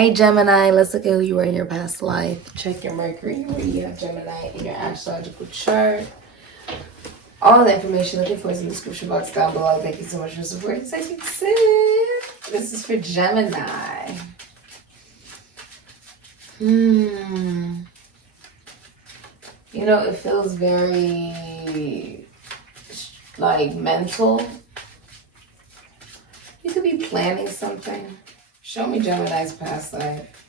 right, Gemini, let's look at who you were in your past life. Check your Mercury, where you have Gemini in your astrological chart. All the information looking for is in the description box down below. Thank you so much for supporting Sikiksyd. This is for Gemini. You know, it feels very like mental. You could be planning something. Show me Gemini's past life.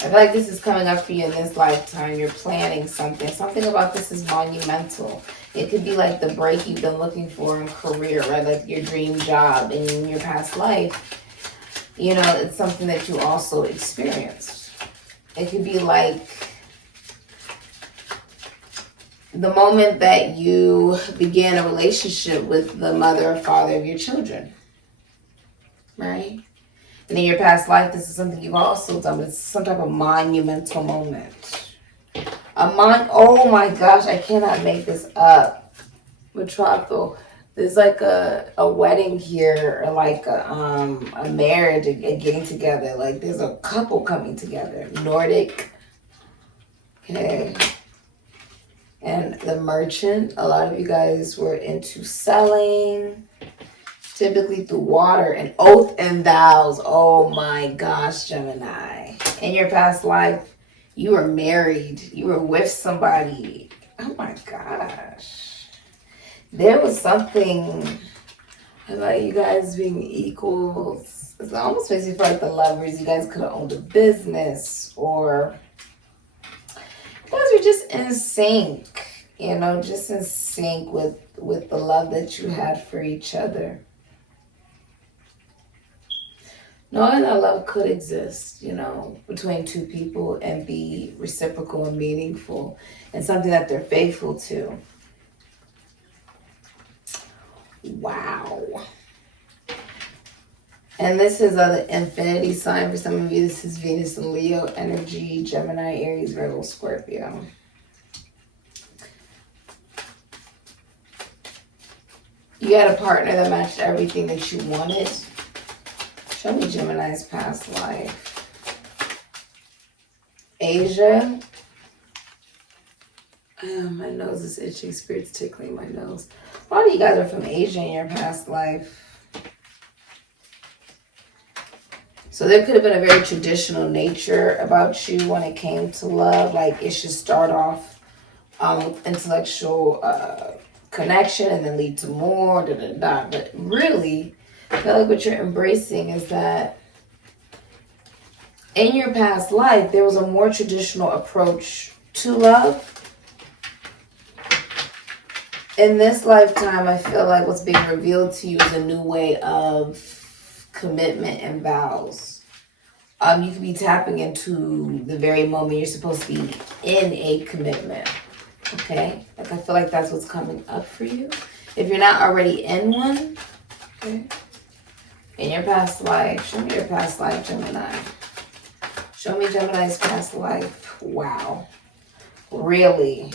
I feel like this is coming up for you in this lifetime. You're planning something. Something about this is monumental. It could be like the break you've been looking for in career, right? Like your dream job in your past life. You know, it's something that you also experienced. It could be like the moment that you began a relationship with the mother or father of your children, right? And in your past life, this is something you've also done, but it's some type of monumental moment. Oh my gosh, I cannot make this up. Betrothal. There's like a wedding here, or like a marriage, a getting together. Like there's a couple coming together. Nordic. Okay. And the merchant. A lot of you guys were into selling. Typically through water and oath and vows. Oh my gosh, Gemini. In your past life, you were married. You were with somebody. Oh my gosh. There was something about you guys being equals. It almost makes me feel like the lovers. You guys could have owned a business, or you guys were just in sync. You know, just in sync with the love that you had for each other. Knowing that love could exist, you know, between two people and be reciprocal and meaningful and something that they're faithful to. Wow. And this is the infinity sign for some of you. This is Venus and Leo energy, Gemini, Aries, Virgo, Scorpio. You had a partner that matched everything that you wanted. Show me Gemini's past life. Asia. My nose is itching. Spirit's tickling my nose. A lot of you guys are from Asia in your past life. So there could have been a very traditional nature about you when it came to love. Like it should start off with intellectual connection and then lead to more. But really, I feel like what you're embracing is that in your past life, there was a more traditional approach to love. In this lifetime, I feel like what's being revealed to you is a new way of commitment and vows. You could be tapping into the very moment you're supposed to be in a commitment. Okay? Like I feel like that's what's coming up for you. If you're not already in one, okay? In your past life, show me your past life, Gemini. Show me Gemini's past life. Wow. Really,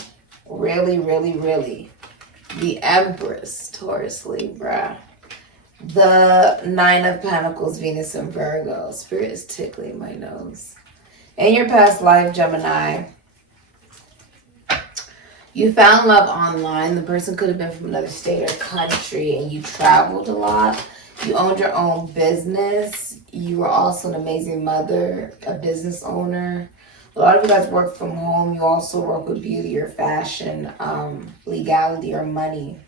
really, really, really. The Empress, Taurus, Libra. The Nine of Pentacles, Venus and Virgo. Spirit is tickling my nose. In your past life, Gemini, you found love online. The person could have been from another state or country, and you traveled a lot. You owned your own business. You were also an amazing mother, a business owner. A lot of you guys work from home. You also work with beauty or fashion, legality or money.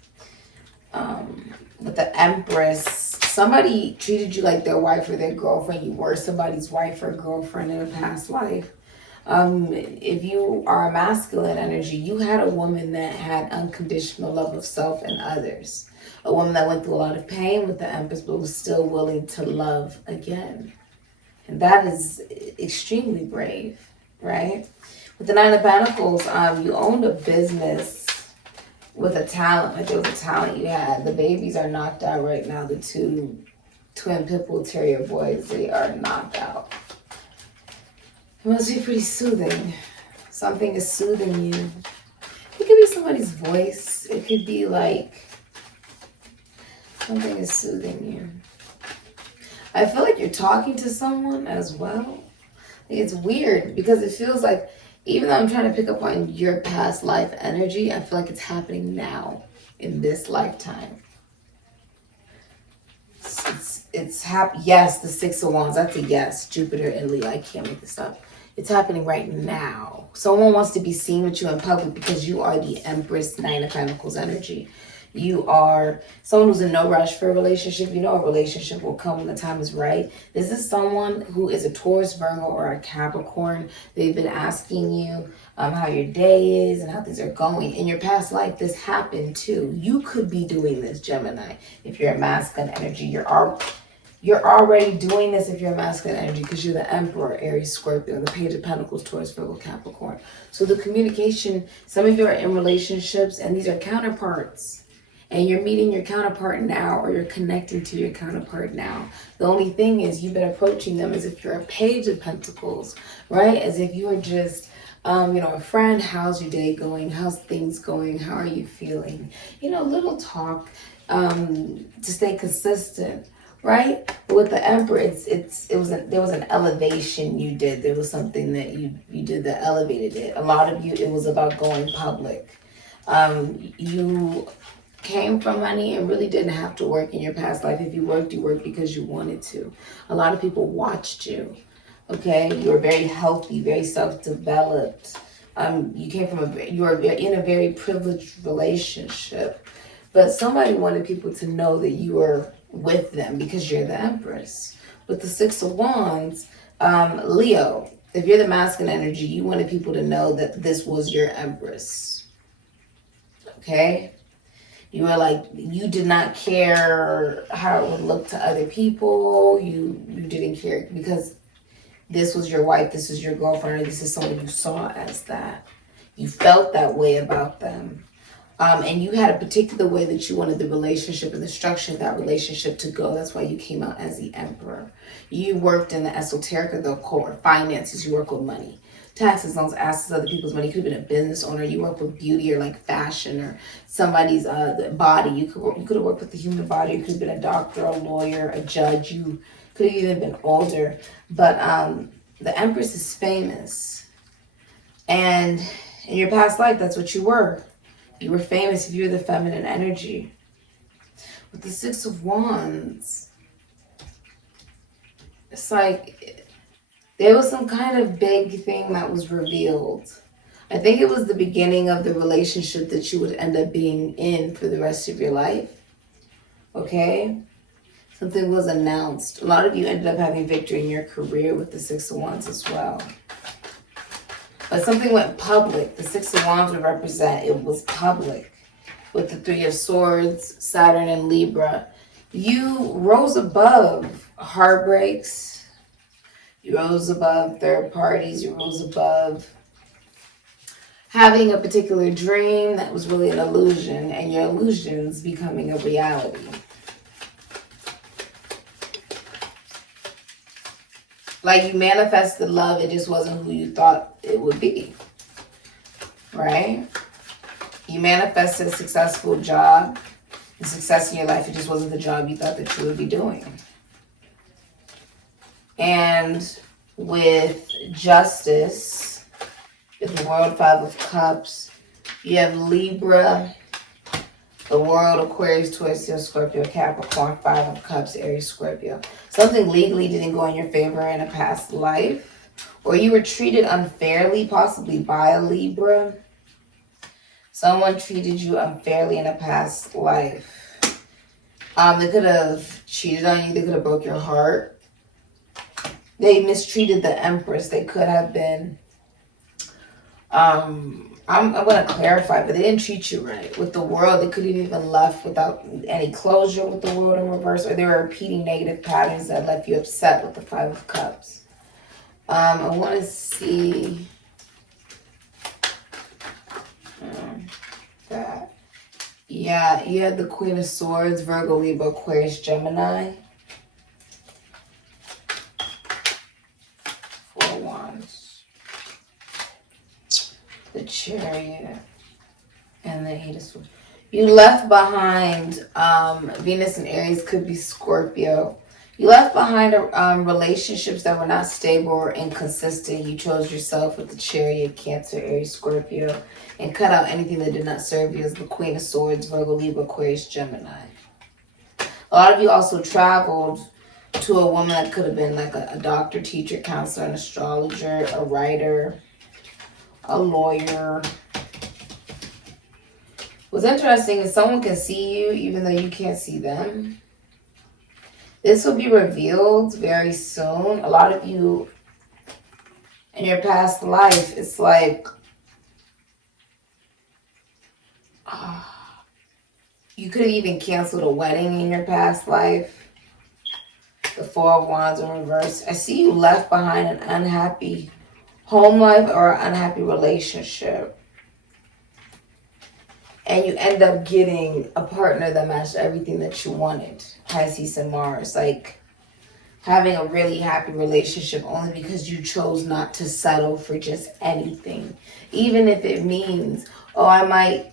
With the Empress, somebody treated you like their wife or their girlfriend. You were somebody's wife or girlfriend in a past life. If you are a masculine energy, you had a woman that had unconditional love of self and others. A woman that went through a lot of pain with the Empress, but was still willing to love again. And that is extremely brave, right? With the Nine of Pentacles, you owned a business with a talent. Like there was a talent you had. The babies are knocked out right now. The two twin pit bull terrier boys, they are knocked out. It must be pretty soothing. Something is soothing you. It could be somebody's voice. It could be like something is soothing you. I feel like you're talking to someone as well. It's weird because it feels like, even though I'm trying to pick up on your past life energy, I feel like it's happening now in this lifetime. Yes, the Six of Wands, that's a yes. Jupiter and Leo, I can't make this up. It's happening right now. Someone wants to be seen with you in public because you are the Empress, Nine of Pentacles energy. You are someone who's in no rush for a relationship. You know a relationship will come when the time is right. This is someone who is a Taurus, Virgo, or a Capricorn. They've been asking you how your day is and how things are going. In your past life, this happened too. You could be doing this, Gemini. If you're a masculine energy, you're already doing this if you're a masculine energy, because you're the Emperor, Aries, Scorpio, the Page of Pentacles, Taurus, Virgo, Capricorn. So the communication, some of you are in relationships and these are counterparts. And you're meeting your counterpart now, or you're connecting to your counterpart now. The only thing is you've been approaching them as if you're a Page of Pentacles, right? As if you are just, a friend. How's your day going? How's things going? How are you feeling? Little talk to stay consistent, right? But with the Emperor, there was an elevation you did. There was something that you did that elevated it. A lot of you, it was about going public. You came from money and really didn't have to work in your past life. If you worked because you wanted to. A lot of people watched you. Okay, you were very healthy, very self-developed. You were in a very privileged relationship, but somebody wanted people to know that you were with them because you're the Empress. With the Six of Wands, Leo, if you're the masculine energy, you wanted people to know that this was your Empress. Okay? You were like, you did not care how it would look to other people. You didn't care because this was your wife, this is your girlfriend, or this is someone you saw as that. You felt that way about them. And you had a particular way that you wanted the relationship and the structure of that relationship to go. That's why you came out as the Emperor. You worked in the esoteric, the occult, or finances. You work with money. Taxes, loans, assets, other people's money. You could have been a business owner. You work with beauty or like fashion or somebody's body. You could have worked with the human body. You could have been a doctor, a lawyer, a judge. You could have even been older. But the Empress is famous. And in your past life, that's what you were. You were famous if you were the feminine energy. With the Six of Wands, it's like there was some kind of big thing that was revealed. I think it was the beginning of the relationship that you would end up being in for the rest of your life. Okay? Something was announced. A lot of you ended up having victory in your career with the Six of Wands as well. But something went public. The Six of Wands would represent it was public. With the Three of Swords, Saturn and Libra. You rose above heartbreaks. You rose above third parties. You rose above having a particular dream that was really an illusion, and your illusions becoming a reality. Like you manifested love, it just wasn't who you thought it would be, right? You manifested a successful job and success in your life, it just wasn't the job you thought that you would be doing. And with Justice, with the World, Five of Cups, you have Libra, the World, Aquarius, Taurus, Scorpio, Capricorn, Five of Cups, Aries, Scorpio. Something legally didn't go in your favor in a past life, or you were treated unfairly, possibly by a Libra. Someone treated you unfairly in a past life. They could have cheated on you. They could have broke your heart. They mistreated the Empress. They could have been, I'm going to clarify, but they didn't treat you right. With the World, they could have even left without any closure with the World in reverse, or they were repeating negative patterns that left you upset with the Five of Cups. I want to see that. Yeah, you had the Queen of Swords, Virgo, Libra, Aquarius, Gemini. Four of Wands. The Chariot. And the Eight of Swords. You left behind Venus and Aries, could be Scorpio. You left behind relationships that were not stable or inconsistent. You chose yourself with the Chariot, Cancer, Aries, Scorpio, and cut out anything that did not serve you as the Queen of Swords, Virgo, Libra, Aquarius, Gemini. A lot of you also traveled to a woman that could have been like a doctor, teacher, counselor, an astrologer, a writer, a lawyer. What's interesting is someone can see you even though you can't see them. This will be revealed very soon. A lot of you in your past life, it's like you could have even canceled a wedding in your past life. The Four of Wands in reverse. I see you left behind an unhappy home life or an unhappy relationship. And you end up getting a partner that matched everything that you wanted. Pisces and Mars. Like having a really happy relationship only because you chose not to settle for just anything. Even if it means, oh, I might,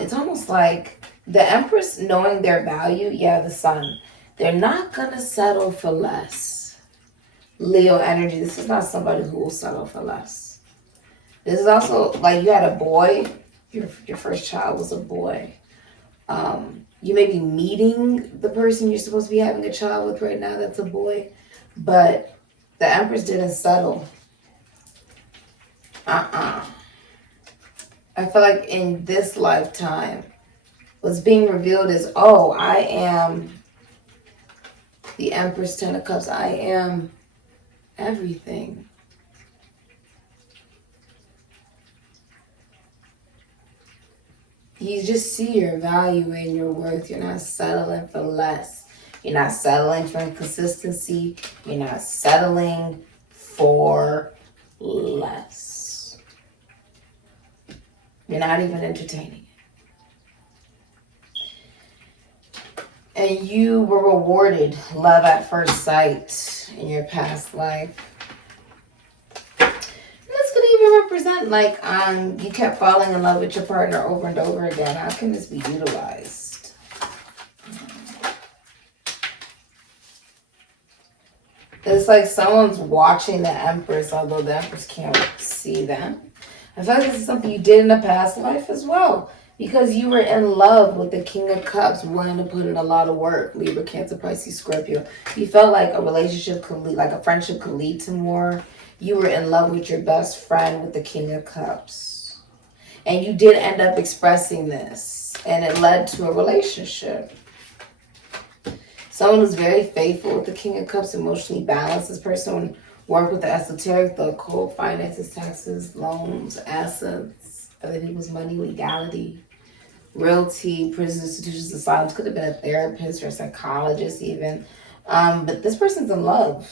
it's almost like the Empress knowing their value. Yeah, the Sun. They're not going to settle for less. Leo energy. This is not somebody who will settle for less. This is also like you had a boy. Your first child was a boy. You may be meeting the person you're supposed to be having a child with right now that's a boy. But the Empress didn't settle. I feel like in this lifetime, what's being revealed is, oh, I am the Empress, Ten of Cups. I am everything. You just see your value and your worth. You're not settling for less. You're not settling for inconsistency. You're not settling for less. You're not even entertaining it. And you were rewarded love at first sight in your past life. Even represent like you kept falling in love with your partner over and over again. How can this be utilized? It's like someone's watching the Empress, although the Empress can't see them. I feel like this is something you did in a past life as well, because you were in love with the King of Cups, willing to put in a lot of work. Libra, Cancer, Pisces, Scorpio. You felt like a relationship could lead, like a friendship could lead to more. You were in love with your best friend with the King of Cups. And you did end up expressing this. And it led to a relationship. Someone who's very faithful with the King of Cups, emotionally balanced. This person worked with the esoteric, the occult, finances, taxes, loans, assets, other people's money, legality, realty, prison institutions, asylums. Could have been a therapist or a psychologist even. But this person's in love.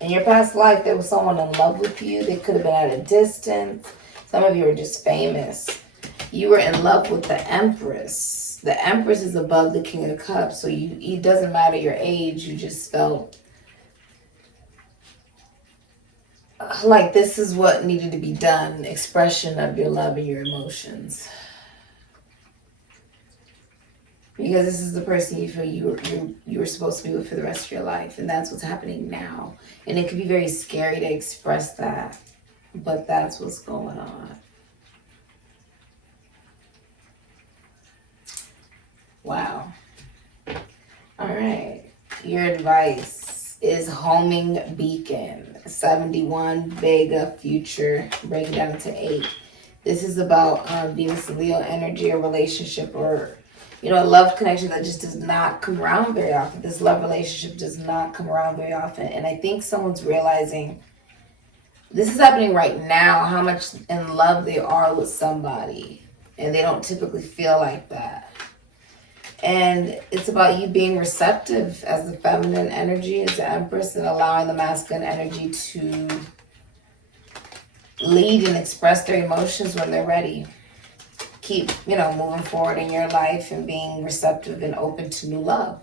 In your past life, there was someone in love with you. They could have been at a distance. Some of you were just famous. You were in love with the Empress. The Empress is above the King of the Cups. So it doesn't matter your age. You just felt like this is what needed to be done. Expression of your love and your emotions. Because this is the person you feel you were supposed to be with for the rest of your life. And that's what's happening now. And it can be very scary to express that. But that's what's going on. Wow. All right. Your advice is Homing Beacon. 71, Vega, Future. Break it down into 8. This is about Venus and Leo energy, a relationship, or a love connection that just does not come around very often. This love relationship does not come around very often. And I think someone's realizing this is happening right now, how much in love they are with somebody. And they don't typically feel like that. And it's about you being receptive as the feminine energy, as the Empress, and allowing the masculine energy to lead and express their emotions when they're ready. Keep, moving forward in your life and being receptive and open to new love.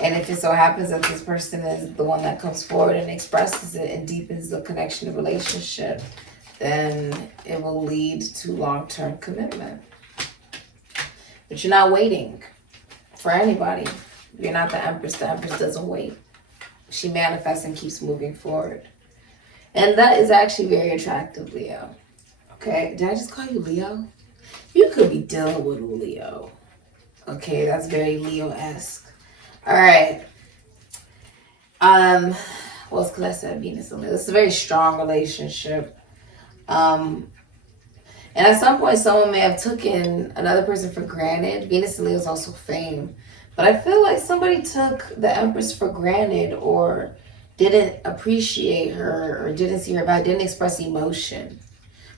And if it so happens that this person is the one that comes forward and expresses it and deepens the connection of relationship, then it will lead to long-term commitment. But you're not waiting for anybody. You're not the Empress. The Empress doesn't wait. She manifests and keeps moving forward. And that is actually very attractive, Leo. Okay, did I just call you Leo? You could be dealing with Leo. Okay, that's very Leo-esque. All right. Well, it's because I said Venus and Leo. This is a very strong relationship. And at some point, someone may have taken another person for granted. Venus and Leo is also fame. But I feel like somebody took the Empress for granted or didn't appreciate her or didn't see her value, didn't express emotion.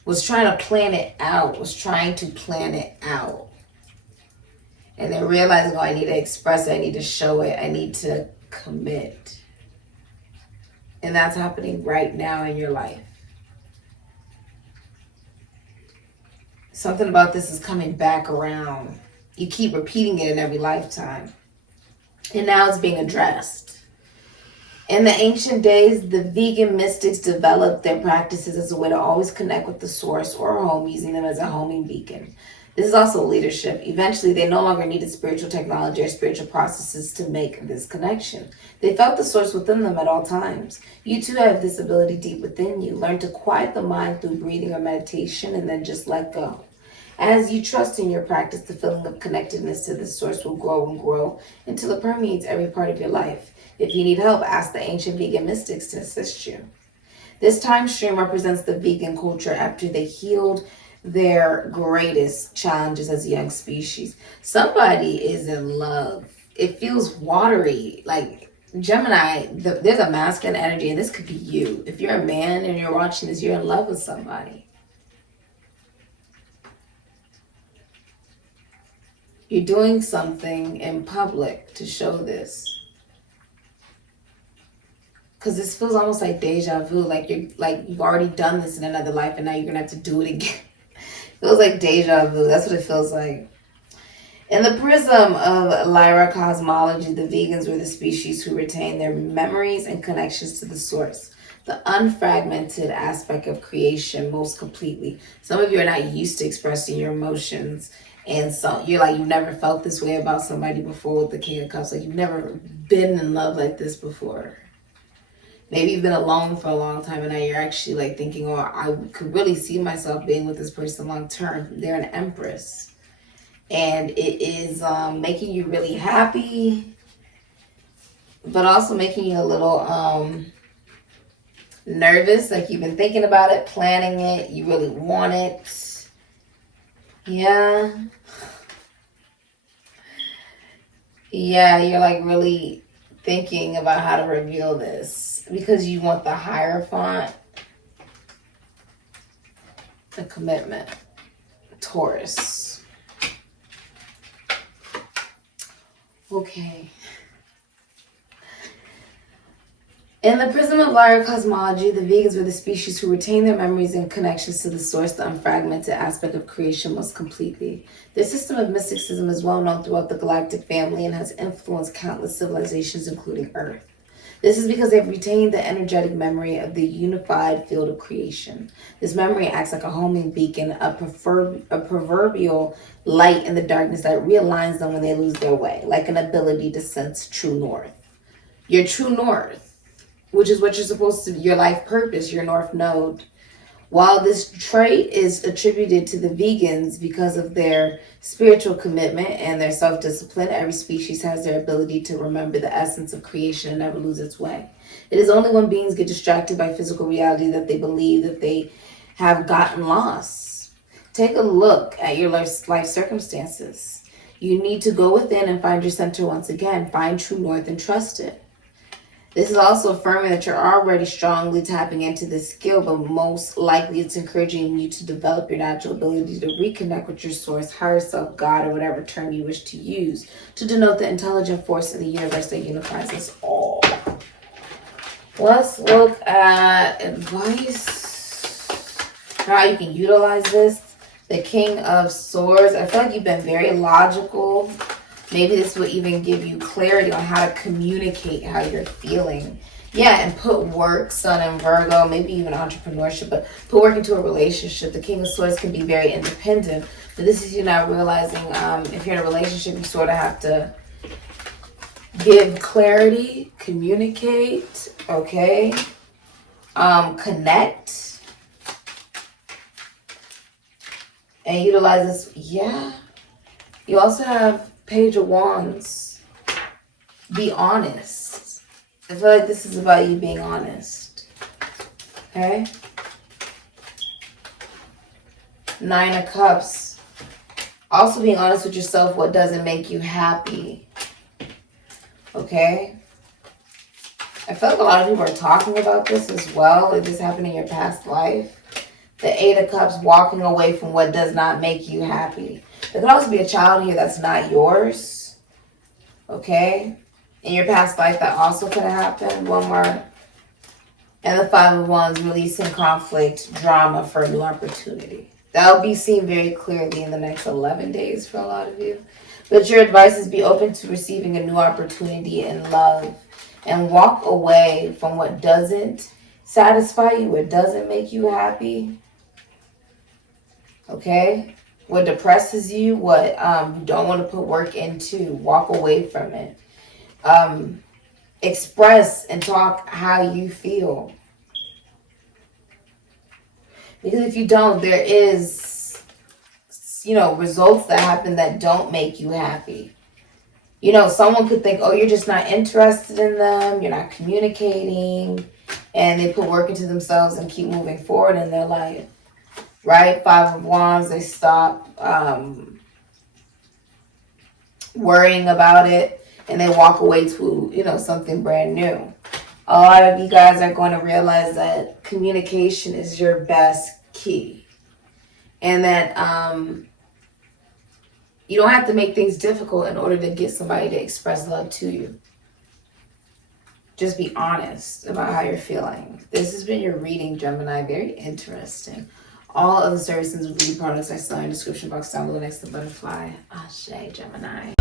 Was trying to plan it out. And then realizing, oh, I need to express it. I need to show it. I need to commit. And that's happening right now in your life. Something about this is coming back around. You keep repeating it in every lifetime. And now it's being addressed. In the ancient days, the vegan mystics developed their practices as a way to always connect with the source or home, using them as a homing beacon. This is also leadership. Eventually, they no longer needed spiritual technology or spiritual processes to make this connection. They felt the source within them at all times. You too have this ability deep within you. Learn to quiet the mind through breathing or meditation and then just let go. As you trust in your practice, the feeling of connectedness to the source will grow and grow until it permeates every part of your life. If you need help, ask the ancient vegan mystics to assist you. This time stream represents the vegan culture after they healed their greatest challenges as a young species. Somebody is in love. It feels watery. Like Gemini, there's a masculine energy, and this could be you. If you're a man and you're watching this, you're in love with somebody. You're doing something in public to show this. Because this feels almost like deja vu. Like you've already done this in another life and now you're going to have to do it again. It feels like deja vu. That's what it feels like. In the prism of Lyra cosmology, the vegans were the species who retained their memories and connections to the source, the unfragmented aspect of creation most completely. Some of you are not used to expressing your emotions. And so you're like, you've never felt this way about somebody before with the King of Cups. Like you've never been in love like this before. Maybe you've been alone for a long time and now you're actually like thinking, oh, I could really see myself being with this person long term. They're an Empress. And it is making you really happy, but also making you a little nervous. Like you've been thinking about it, planning it. You really want it. Yeah. Yeah, you're like really thinking about how to reveal this because you want the Hierophant, the commitment, Taurus. Okay. In the prism of Lyra cosmology, the vegans were the species who retained their memories and connections to the source, the unfragmented aspect of creation most completely. Their system of mysticism is well known throughout the galactic family and has influenced countless civilizations, including Earth. This is because they've retained the energetic memory of the unified field of creation. This memory acts like a homing beacon, a proverbial light in the darkness that realigns them when they lose their way, like an ability to sense true north. Your true north, which is what you're supposed to be, your life purpose, your north node. While this trait is attributed to the vegans because of their spiritual commitment and their self-discipline, every species has their ability to remember the essence of creation and never lose its way. It is only when beings get distracted by physical reality that they believe that they have gotten lost. Take a look at your life circumstances. You need to go within and find your center once again. Find true north and trust it. This is also affirming that you're already strongly tapping into this skill, but most likely it's encouraging you to develop your natural ability to reconnect with your source, higher self, God, or whatever term you wish to use to denote the intelligent force in the universe that unifies us all. Let's look at advice, how you can utilize this. The King of Swords. I feel like you've been very logical. Maybe this will even give you clarity on how to communicate how you're feeling. Yeah, and put work, Sun and Virgo, maybe even entrepreneurship, but put work into a relationship. The King of Swords can be very independent, but this is you not realizing if you're in a relationship, you sort of have to Give clarity, communicate, okay? Connect. And utilize this. Yeah. You also have Page of Wands. Be honest. I feel like this is about you being honest. Okay? Nine of Cups. Also being honest with yourself, what doesn't make you happy. Okay? I feel like a lot of people are talking about this as well. Like this happened in your past life. The Eight of Cups, walking away from what does not make you happy. There could also be a child here that's not yours. Okay? In your past life, that also could have happened. One more. And the Five of Wands, releasing conflict, drama for a new opportunity. That will be seen very clearly in the next 11 days for a lot of you. But your advice is be open to receiving a new opportunity in love. And walk away from what doesn't satisfy you, what doesn't make you happy. Okay? What depresses you, what you don't want to put work into. Walk away from it. Express and talk how you feel. Because if you don't, there is, results that happen that don't make you happy. Someone could think, oh, you're just not interested in them. You're not communicating. And they put work into themselves and keep moving forward in their life. Right? Five of Wands, they stop worrying about it. And they walk away to, something brand new. A lot of you guys are going to realize that communication is your best key. And that you don't have to make things difficult in order to get somebody to express love to you. Just be honest about how you're feeling. This has been your reading, Gemini. Very interesting. All of the services and reading products I saw in the description box down below next to the butterfly. Ashe, Gemini.